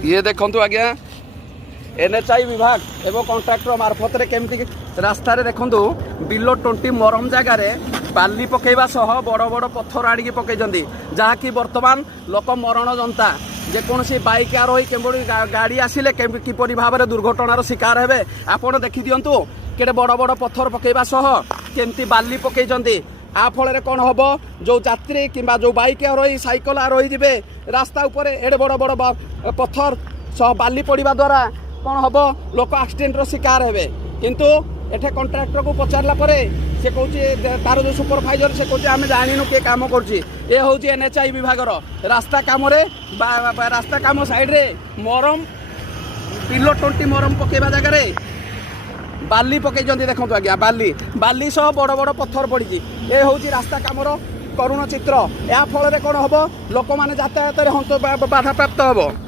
ये देखु आज्ञा एनएचआई विभाग एवं कंट्राक्टर मार्फत केमती रास्ता देखु बिलो 20 मरम जगार बाली पकेवा सह बड़ बड़ पत्थर आड़िकी पकई जहाँकि बर्तमान लोक मरण जनता जेकोसी बाइक आरोही केवल गाड़ी आसिले किपरि भाव में दुर्घटनार शिकार हेबे आपण देखि दियंतु केडे बड़ बड़ पत्थर पकेवा सह केमती बाली पकई आ फल कौन हम जो यात्री कि जो बाइक आरोही साइकल आरोही जीवे रास्ता उपर एडे बड़ बड़ पत्थर सह बाली पड़ा द्वारा कौन हम लोक एक्सीडेंटर शिकार हेबे किंतु एठे कंट्राक्टर को पचारला परे से कहूँ तार जो सुपरभाइजर से कहूँ आम जानू किए कम कर हूँ एनएचआई विभाग रास्ता कम रास्ता कम साइड्रे मरम बिलो 20 मरम पकेवा जगार बाली पकई देखो आज्ञा बाली बाली सह बड़ बड़ पत्थर पड़ी ये हूँ रास्ता कमर करुण चित्र या फल कौन हम लोक मैंने यातायात बाधा प्राप्त हम।